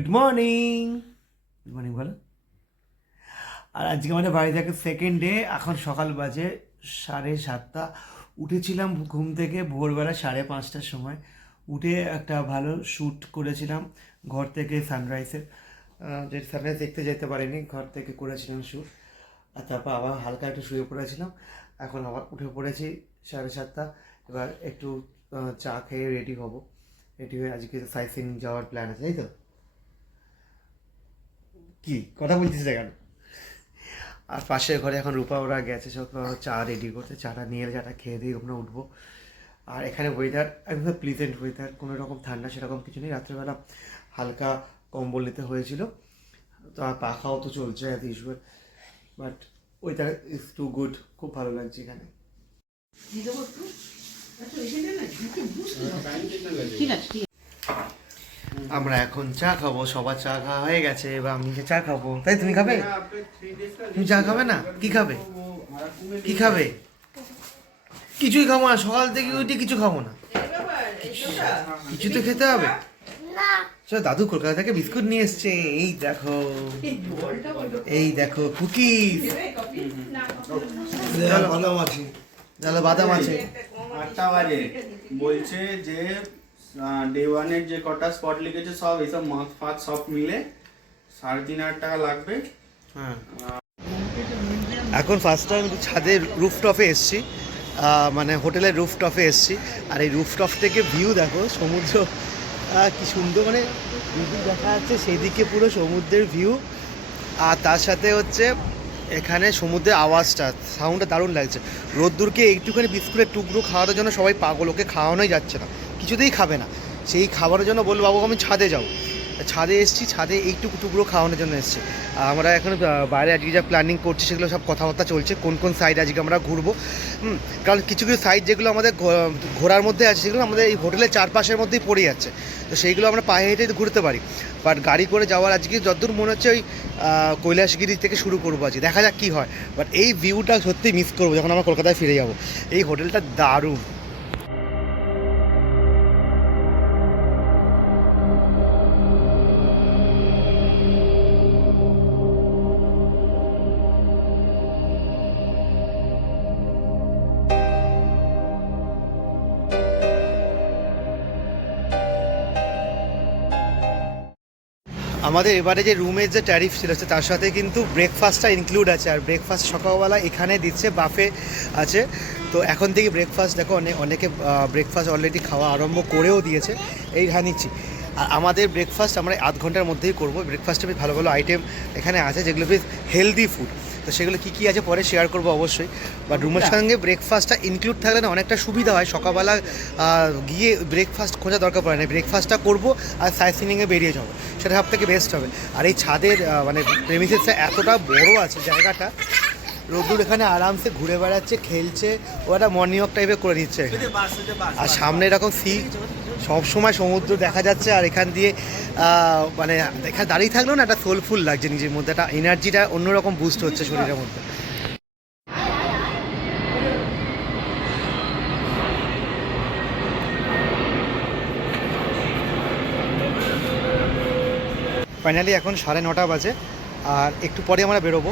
Good morning. Good morning বলো। আর আজকে আমাদের বাড়ি থেকে সেকেন্ড ডে। এখন সকাল বাজে 7:30। উঠেছিলাম ঘুম থেকে ভোরবেলা 5:30টার সময়। উঠে একটা ভালো শ্যুট করেছিলাম ঘর থেকে সানরাইজের, যে সানরাইজ দেখতে যেতে পারিনি, ঘর থেকে করেছিলাম শ্যুট। আর তারপর আবার হালকা একটু শুয়ে পড়েছিলাম। এখন আবার উঠে পড়েছি 7:30। এবার একটু চা খেয়ে রেডি হব। রেডি হয়ে আজকে সাইট সিইং যাওয়ার প্ল্যান আছে, তাই তো? কি কথা বলছিস না কেন? আর পাশের ঘরে এখন রূপা ওরা গেছে সব চা রেডি করতে, চাটা নিয়ে এলে চাটা খেয়ে দিয়ে ওখানে উঠবো। আর এখানে ওয়েদার একদম প্লিজেন্ট ওয়েদার, কোনো রকম ঠান্ডা সেরকম কিছু নেই। রাত্রেবেলা হালকা কম্বল নিতে হয়েছিল, তো আর পাখাও তো চলছে as usual, but weather is too good. খুব ভালো লাগছে এখানে। আমরা এখন চা খাবো, সবার চা খাওয়া হয়ে গেছে, এবার আমি যে চা খাবো। তাই তুমি খাবে? তুমি চা খাবে না? কি খাবে? কি খাবে? কিছুই খাবো না, সকাল থেকে উঠে কিছু খাবো না। কিছু তো খেতে হবে। চলো, দাদু কলকাতা থেকে বিস্কুট নিয়ে এসছে। এই দেখো, এই দেখো কুকিজ, বাদাম আছে, বাদাম আছে। 8টা বাজে বলছে যে ডে ওয়ানের যে কটা স্পট লিখেছে সব এইসব মার্কস ফার্কস সব মিলে 3.5 টাকা লাগবে। হ্যাঁ, এখন ফার্স্ট টাইম ছাদের রুফটপে এসছি, মানে হোটেলের রুফটপে এসছি। আর এই রুফটপ থেকে ভিউ দেখো, সমুদ্র কি সুন্দর, মানে যেদিকে দেখা যাচ্ছে সেই দিকে পুরো সমুদ্রের ভিউ। আর তার সাথে হচ্ছে এখানে সমুদ্রের আওয়াজটা, সাউন্ডটা দারুণ লাগছে। রোদ্দুরকে একটুখানি বিস্কুটের টুকরো খাওয়ানোর জন্য সবাই পাগল, ওকে খাওয়ানোই যাচ্ছে না, কিছুতেই খাবে না। সেই খাবারের জন্য বলবো বাবু আমি ছাদে যাও। ছাদে এসেছি, ছাদে এইটুকু টুকরো খাওয়ানোর জন্য এসেছি। আমরা এখন বাইরে আজকে যা প্ল্যানিং করছি সেগুলো সব কথাবার্তা চলছে, কোন কোন সাইড আজকে আমরা ঘুরবো। কারণ কিছু কিছু সাইড যেগুলো আমাদের ঘোরার মধ্যে আছে সেগুলো আমাদের এই হোটেলের চারপাশের মধ্যেই পড়ে যাচ্ছে, তো সেইগুলো আমরা পায়ে হেঁটে ঘুরতে পারি। বাট গাড়ি করে যাওয়ার আজকে যতদূর মনে হচ্ছে ওই কৈলাসগিরি থেকে শুরু করবো আজকে, দেখা যাক কী হয়। বাট এই ভিউটা সত্যিই মিস করবো যখন আমরা কলকাতায় ফিরে যাবো। এই হোটেলটা দারুণ। আমাদের এবারে যে রুমের যে ট্যারিফ ছিল তার সাথে কিন্তু ব্রেকফাস্টটা ইনক্লুড আছে। আর ব্রেকফাস্ট সকালবেলা এখানে দিচ্ছে, বাফে আছে। তো এখন থেকে ব্রেকফাস্ট দেখো, অনেকে ব্রেকফাস্ট অলরেডি খাওয়া আরম্ভ করেও দিয়েছে। এই নিচ্ছি। আর আমাদের ব্রেকফাস্ট আমরা 1/2 ঘন্টার মধ্যেই করবো। ব্রেকফাস্টে বেশ ভালো ভালো আইটেম এখানে আছে, যেগুলো বেশ হেলদি ফুড। তো সেগুলো কী কী আছে পরে শেয়ার করবো অবশ্যই। বা রুমের সঙ্গে ব্রেকফাস্টটা ইনক্লুড থাকলে না অনেকটা সুবিধা হয়। সকালবেলা গিয়ে ব্রেকফাস্ট খোঁজা দরকার পড়ে না, ব্রেকফাস্টটা করবো আর সাইট সিইংয়ে বেরিয়ে যাবো, সেটা সব থেকে বেস্ট হবে। আর এই ছাদের মানে প্রেমিসেসটা এতটা বড় আছে জায়গাটা, রোদ্দুর এখানে আরামসে ঘুরে বেড়াচ্ছে, খেলছে, ও একটা মর্নিং ওয়াক টাইপের করে নিচ্ছে এখানে। আর সামনে এরকম সবসময় সমুদ্র দেখা যাচ্ছে। আর এখান দিয়ে মানে এখানে দাঁড়িয়ে থাকলেও না একটা সোলফুল লাগছে নিজের মধ্যে, একটা এনার্জিটা অন্যরকম বুস্ট হচ্ছে শরীরের মধ্যে। ফাইনালি এখন 9:30 বাজে, আর একটু পরে আমরা বেরোবো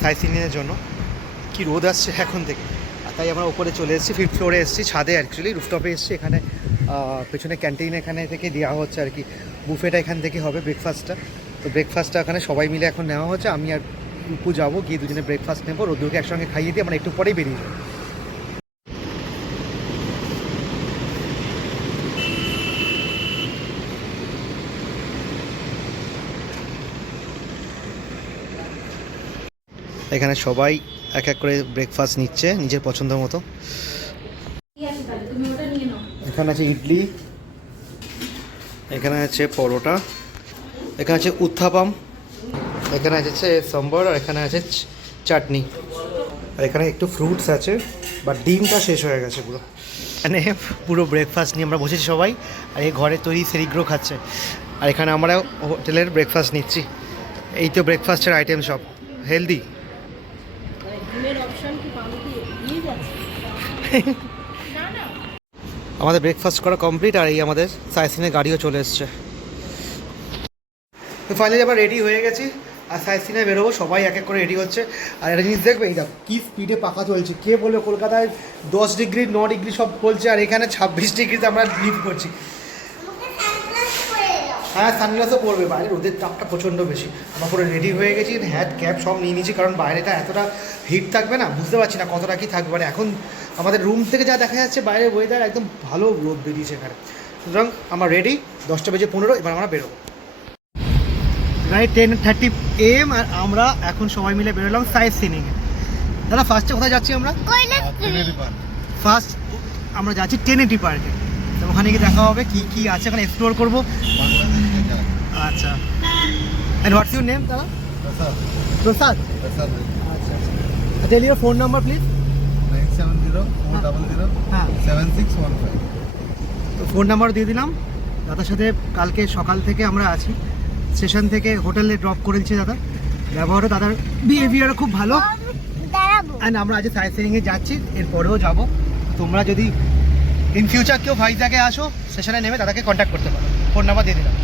সাইট সিইংয়ের জন্য। কি রোদ আসছে এখন থেকে, আর তাই আমরা ওপরে চলে এসেছি, 5th ফ্লোরে এসেছি, ছাদে অ্যাকচুয়ালি রুফটপে এসেছি। এখানে পেছনে ক্যান্টিন এখানে থেকে দেওয়া হচ্ছে আর কি, বুফেটা এখান থেকে হবে ব্রেকফাস্টটা। তো ব্রেকফাস্টটা এখানে সবাই মিলে এখন নেওয়া হচ্ছে। আমি আর উপু যাবো, গিয়ে দুজনে ব্রেকফাস্ট নেবো, রোদ্দুরকে একসঙ্গে খাইয়ে দিয়ে আমরা একটু পরেই বেরিয়ে যাবো। এখানে সবাই এক এক করে ব্রেকফাস্ট নিচ্ছে নিজের পছন্দ মতো। এখানে আছে ইডলি, এখানে আছে পরোটা, এখানে আছে উত্থাপাম, এখানে আছে সম্বর, আর এখানে আছে চাটনি, আর এখানে একটু ফ্রুটস আছে। বাট ডিমটা শেষ হয়ে গেছে পুরো। এখানে পুরো ব্রেকফাস্ট নিয়ে আমরা বসেছি সবাই, আর এই ঘরে তৈরি সেরিগ্রো খাচ্ছে। আর এখানে আমরা হোটেলের ব্রেকফাস্ট নিচ্ছি। এই তো ব্রেকফাস্টের আইটেম সব হেলদি। আমাদের ব্রেকফাস্ট করা কমপ্লিট, আর এই আমাদের সাইট সিইংয়ের গাড়িও চলে এসছে। তো ফাইনালি আবার রেডি হয়ে গেছি আর সাইড সিনে বেরোবো, সবাই এক এক করে রেডি হচ্ছে। আর একটা জিনিস দেখবে, এই দেখো কী স্পিডে পাখা চলছে। কে বললো কলকাতায় 10 ডিগ্রি 9 ডিগ্রি সব বলছে, আর এখানে 26 ডিগ্রিতে আমরা লিভ করছি। হ্যাঁ, সানগ্লাসও পরবে, বাইরে রোদের তাপটা প্রচণ্ড বেশি। আমরা পুরো রেডি হয়ে গেছি, হ্যাট ক্যাপ সব নিয়ে নিয়েছি, কারণ বাইরেটা এতটা হিট থাকবে না, বুঝতে পারছি না কতটা কী থাকবে। মানে এখন আমাদের রুম থেকে যা দেখা যাচ্ছে বাইরের ওয়েদার একদম ভালো রোদ বেরিয়েছে এখানে। সুতরাং আমরা রেডি, 10:15 এবার আমরা বেরোবো। রাইট 10:30 AM আর আমরা এখন সবাই মিলে বেরোলাম সাইট সিনিংয়ে। দাদা ফার্স্টে কোথায় যাচ্ছি আমরা? ফার্স্ট আমরা যাচ্ছি টেনেটি পার্কে। তো ওখানে গিয়ে দেখা হবে কী কী আছে, ওখানে এক্সপ্লোর করবো। আচ্ছা, অ্যান্ড হোয়াটস ইউর নেম দাদা? প্রসাদ। আচ্ছা, tell your phone number please. 9704007615। তো ফোন নাম্বার দিয়ে দিলাম। দাদার সাথে কালকে সকাল থেকে আমরা আছি, স্টেশন থেকে হোটেলে ড্রপ করে দিচ্ছে দাদা। ব্যবহারও দাদার বিহেভিয়ারও খুব ভালো। অ্যান্ড আমরা আজ সাইট সিনিংয়ে যাচ্ছি, এরপরেও যাব। তোমরা যদি ইন ফিউচার কেউ ভাইজ্যাগে আসো, স্টেশনে নেমে দাদাকে কন্ট্যাক্ট করতে পারো। ফোন নাম্বার দিয়ে দিলাম।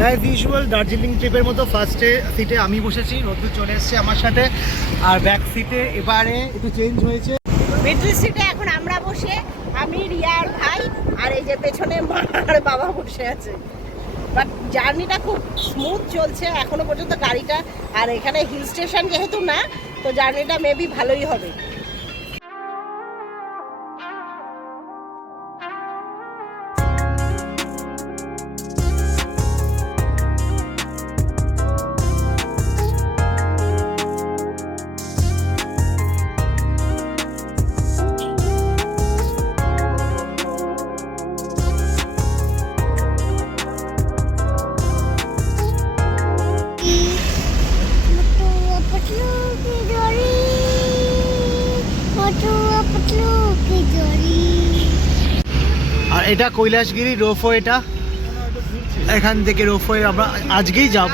অ্যাজ ইউজুয়াল দার্জিলিং ট্রিপের মতো ফার্স্টে সিটে আমি বসেছি, রোদ্দুর চলে এসছে আমার সাথে। আর ব্যাক সিটে এবারে একটু চেঞ্জ হয়েছে, মিডল সিটে এখন আমরা বসে, আমি রিয়া আর ভাই, আর এই যে পেছনে মা আর বাবা বসে আছে। বাট জার্নিটা খুব স্মুথ চলছে এখনো পর্যন্ত গাড়িটা। আর এখানে হিল স্টেশন যেহেতু না, তো জার্নিটা মেবি ভালোই হবে। আর এটা কৈলাসগিরি রোপওয়ে। এটা এখান থেকে রোপওয়ে আমরা আজকেই যাব।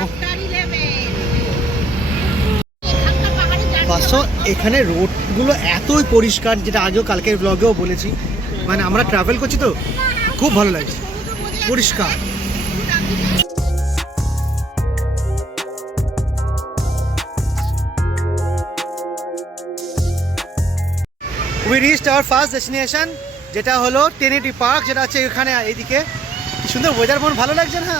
বাস্তব এখানে রোডগুলো এতই পরিষ্কার, যেটা আগেও কালকের ব্লগেও বলেছি। মানে আমরা ট্রাভেল করছি তো খুব ভালো লাগছে, পরিষ্কার। We reached hour first destination, যেটা হলো টেনেটি পার্ক, যেটা আছে এখানে এইদিকে। কি সুন্দর ওয়েদার, মন ভালো লাগছে না?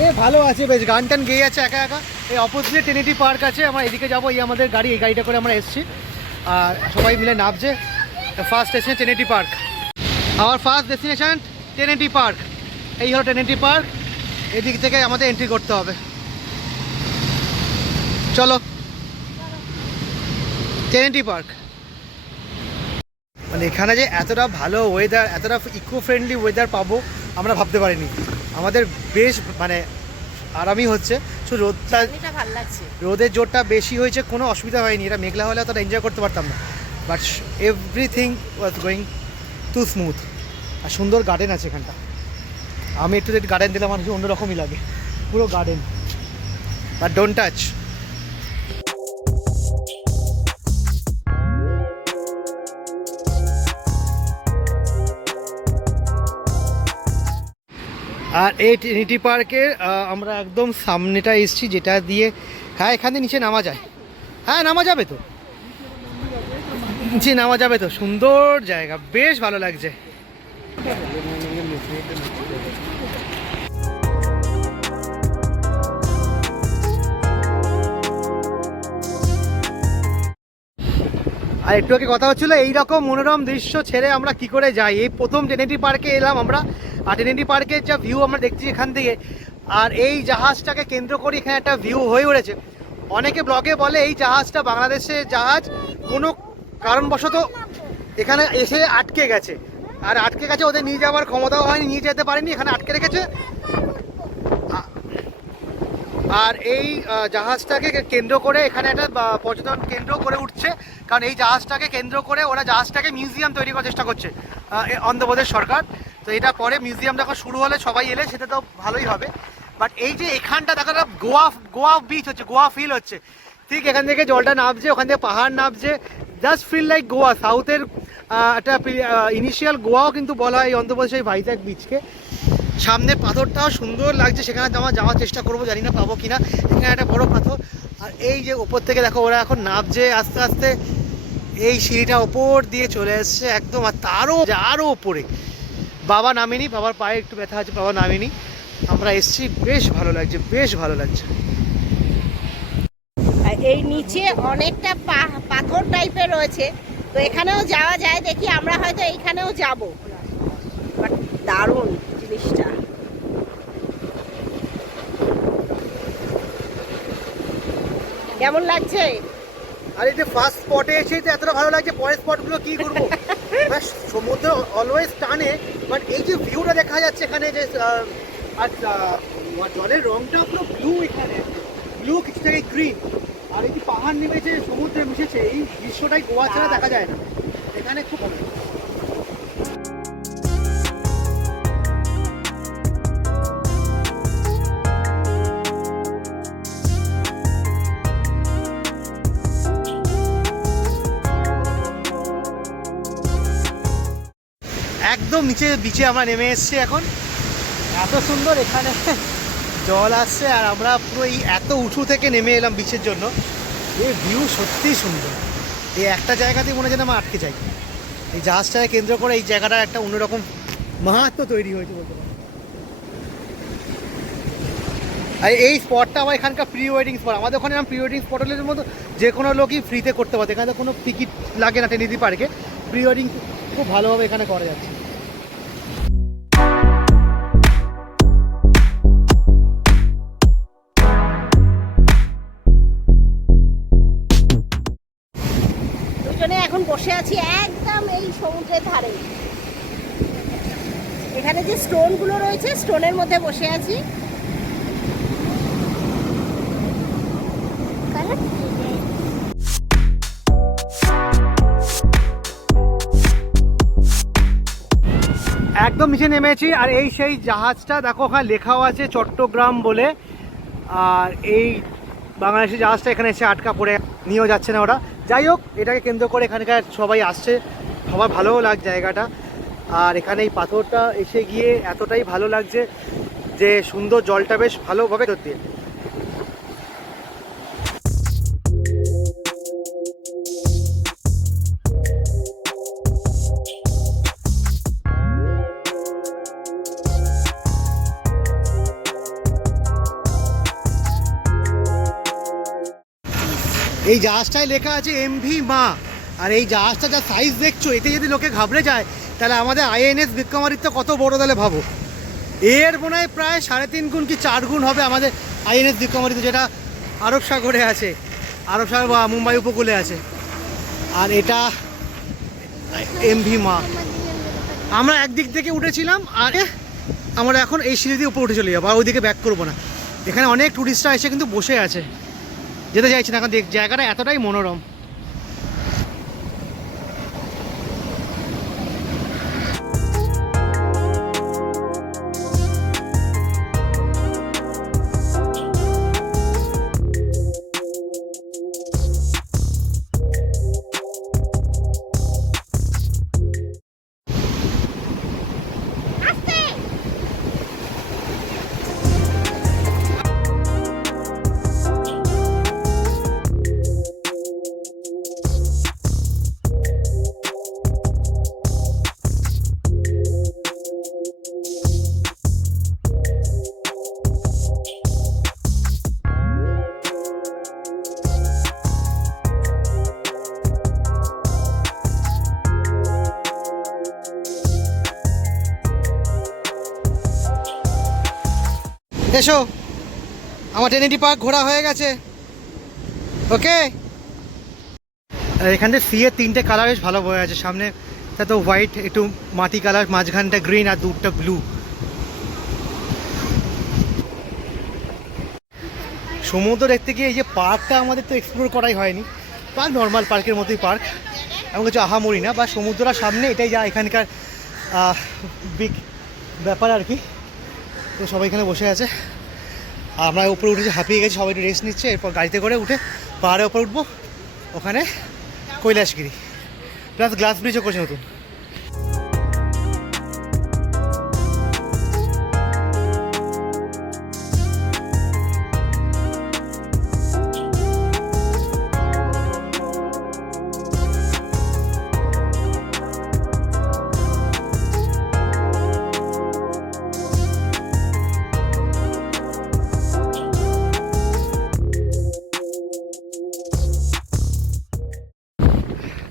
এ ভালো আছে বেশ, গান টান গেয়ে আছে একা একা। এই অপোজিটে টেনেটি পার্ক আছে, আমরা এদিকে যাবো। এই আমাদের গাড়ি, এই গাড়িটা করে আমরা এসেছি আর সবাই মিলে নামছে। First station Trinity park, our first destination Trinity park. এই হলো টেনেটি পার্ক, এদিক থেকে আমাদের এন্ট্রি করতে হবে। চলো টেনেটি পার্ক। মানে এখানে যে এতটা ভালো ওয়েদার, এতটা ইকো ফ্রেন্ডলি ওয়েদার পাবো আমরা ভাবতে পারিনি। আমাদের বেশ মানে আরামই হচ্ছে, শুধু রোদটা ভালো লাগছে, রোদের জোরটা বেশি হয়েছে, কোনো অসুবিধা হয়নি। এটা মেঘলা হলে অতটা এনজয় করতে পারতাম না, but everything was going to smooth. আর সুন্দর গার্ডেন আছে এখানটা। আমি একটু যদি গার্ডেন দিলাম মানুষ অন্যরকমই লাগে, পুরো গার্ডেন। But don't touch. আর এই ট্রিনিটি পার্কের আমরা একদম সামনেটা এসেছি, যেটা দিয়ে হ্যাঁ এখান থেকে নিচে নামা যায়। হ্যাঁ নামা যাবে তো, নিচে নামা যাবে তো। সুন্দর জায়গা, বেশ ভালো লাগছে। আর একটু আগে কথা হচ্ছিলো এইরকম মনোরম দৃশ্য ছেড়ে আমরা কি করে যাই। এই প্রথম টেনেটি পার্কে এলাম আমরা, আর টেনেটি পার্কের যা ভিউ আমরা দেখছি এখান থেকে, আর এই জাহাজটাকে কেন্দ্র করে এখানে একটা ভিউ হয়ে উঠেছে। অনেকে ব্লগে বলে এই জাহাজটা বাংলাদেশের জাহাজ, কোনো কারণবশত এখানে এসে আটকে গেছে। আর আটকে গেছে, ওদের নিয়ে যাওয়ার ক্ষমতাও হয়নি, নিয়ে যেতে পারেনি, এখানে আটকে রেখেছে। আর এই জাহাজটাকে কেন্দ্র করে এখানে একটা পর্যটন কেন্দ্র করে উঠছে, কারণ এই জাহাজটাকে কেন্দ্র করে ওরা জাহাজটাকে মিউজিয়াম তৈরি করার চেষ্টা করছে অন্ধ্রপ্রদেশ সরকার। তো এটা পরে মিউজিয়াম যখন শুরু হলে সবাই এলে সেটা তো ভালোই হবে। বাট এই যে এখানটা দেখো, গোয়া বিচ হচ্ছে, গোয়া ফিল হচ্ছে। ঠিক এখান থেকে জলটা নামছে, ওখান থেকে পাহাড় নামছে, জাস্ট ফিল লাইক গোয়া। সাউথের একটা ইনিশিয়াল গোয়াও কিন্তু বলা হয় এই অন্ধ্রপ্রদেশ এই ভাইজ্যাগ বিচকে। সামনে পাথরটাও সুন্দর লাগছে, সেখানে যাওয়ার চেষ্টা করবো, জানি না পাবো কিনা। এখানে একটা বড় পাথর, আর এই যে ওপর থেকে দেখো ওরা এখন নামছে আস্তে আস্তে, এই সিঁড়িটা ওপর দিয়ে চলে এসছে একদম, আর আরও ওপরে। বাবা নামেনি, বাবার পায়ে একটু ব্যথা আছে, বাবা নামেনি। আমরা এসছি, বেশ ভালো লাগছে, বেশ ভালো লাগছে। এই নিচে অনেকটা পাথর টাইপের রয়েছে, তো এখানেও যাওয়া যায়, দেখি আমরা হয়তো এইখানেও যাব। বাট দারুণ জিনিসটা। কেমন লাগছে? আর এই যে ফার্স্ট স্পটে এসে তো এতটা ভালো লাগছে, পরের স্পটগুলো কি করবো? সমুদ্র অলওয়েজ টানে, বাট এই যে ভিউটা দেখা যাচ্ছে এখানে, যে আর জলের রংটা পুরো ব্লু, এখানে ব্লু কিছু জায়গায় গ্রিন, আর এই যে পাহাড় নেমেছে সমুদ্রে মিশেছে, এই দৃশ্যটাই গোয়া ছাড়া দেখা যায় না। এখানে খুব ভালো। একদম নিচে বিচে আমরা নেমে এসেছি এখন, এত সুন্দর এখানে জল আসছে, আর আমরা পুরো এই এত উঁচু থেকে নেমে এলাম বিচের জন্য। এই ভিউ সত্যিই সুন্দর। এই একটা জায়গাতেই মনে হয় যেন আমরা আটকে যাই। এই জাহাজটাকে কেন্দ্র করে এই জায়গাটার একটা অন্যরকম মাহাত্ম্য তৈরি হয়েছে বলতে পারি। আর এই স্পটটা আমার এখানকার প্রি ওয়েডিং স্পট। আমাদের ওখানে প্রি ওয়েডিং স্পটের মতো যে কোনো লোকই ফ্রিতে করতে পারে, এখানে কোনো টিকিট লাগে না ট্রিনিটি পার্কে। প্রি ওয়েডিং খুব ভালোভাবে এখানে করা যাচ্ছে। দুজনে এখন বসে আছি একদম এই সমুদ্রের ধারে। এখানে যে স্টোনগুলো রয়েছে, স্টোনের মধ্যে বসে আছি। একদম নিচে নেমেছি, আর এই সেই জাহাজটা দেখো, ওখানে লেখাও আছে চট্টগ্রাম বলে। আর এই বাংলাদেশি জাহাজটা এখানে এসে আটকা পড়ে, নিয়েও যাচ্ছে না ওরা। যাই হোক, এটাকে কেন্দ্র করে এখানকার সবাই আসছে, সবার ভালোও লাগছে জায়গাটা। আর এখানে এই পাথরটা এসে গিয়ে এতটাই ভালো লাগছে যে সুন্দর, জলটা বেশ ভালোভাবে ধরতে। এই জাহাজটায় লেখা আছে এমভি মা। আর এই জাহাজটা যা সাইজ দেখছো, এতে যদি লোকে ঘাবড়ে যায়, তাহলে আমাদের আইএনএস বিক্রমাদিত্য কত বড়, তাহলে ভাবো। এর মনে হয় প্রায় 3.5 গুণ কি 4 গুণ হবে আমাদের আইএনএস বিক্রমাদিত্য, যেটা আরব সাগরে আছে, আরব সাগর বা মুম্বাই উপকূলে আছে। আর এটা এমভি মা। আমরা একদিক থেকে উঠেছিলাম, আর আমরা এখন এই সিঁড়ি দিয়ে উপরে উঠে চলে যাবো, আর ওইদিকে ব্যাক করবো না। এখানে অনেক টুরিস্টরা এসে কিন্তু বসে আছে, যেতে চাইছি না, কারণ জায়গাটা এতটাই মনোরম। এসো, আমার ট্রিনিটি পার্ক ঘোরা হয়ে গেছে। ওকে, এখানে সিয়ের 3টে কালার বেশ ভালো বোঝা আছে। সামনে তো হোয়াইট, একটু মাটি কালার, মাঝখানটা গ্রিন, আর দুধটা ব্লু। সমুদ্র দেখতে গিয়ে এই যে পার্কটা আমাদের তো এক্সপ্লোর করাই হয়নি। পার্ক নর্মাল পার্কের মতোই পার্ক, এমন কিছু আহামরি না। বা সমুদ্রটা সামনে, এটাই যা এখানকার বিগ ব্যাপার আর কি। তো সবাই এখানে বসে আছে, আমরা উপরে উঠেছি, হাঁপিয়ে গেছি, সবাই একটু রেস্ট নিচ্ছে। এরপর গাড়িতে করে উঠে পাহাড়ের ওপর উঠবো, ওখানে কৈলাসগিরি। প্লাস গ্লাস ব্রিজও করছে নতুন।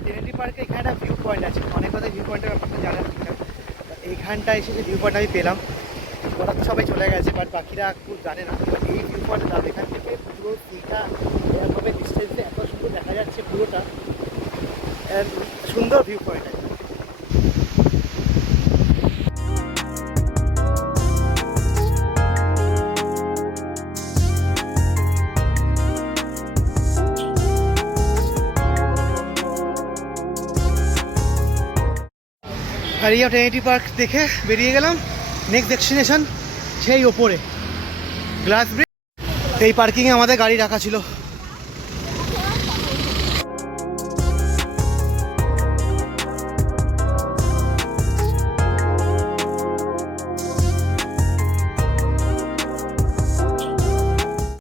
ট্রিনিটি পার্কে এখানে একটা ভিউ পয়েন্ট আছে, অনেক কথা ভিউ পয়েন্টের ব্যাপারটা জানেন কিনা। এইখানটায় এসে যে ভিউ পয়েন্ট আমি পেলাম, ওরা তো সবাই চলে গেছে, বাট বাকিরা খুব জানে না। তো এই ভিউ পয়েন্টে দাম, এখান থেকে পুরো দিকটা এরকমভাবে ডিস্টেন্সে এত সুন্দর দেখা যাচ্ছে পুরোটা, সুন্দর ভিউ পয়েন্ট আছে। আর এই ট্রিনিটি পার্ক দেখে বেরিয়ে গেলাম নেক্সট ডেস্টিনেশন সেই ওপরে গ্লাস ব্রিজ। এই পার্কিংয়ে আমাদের গাড়ি রাখা ছিল।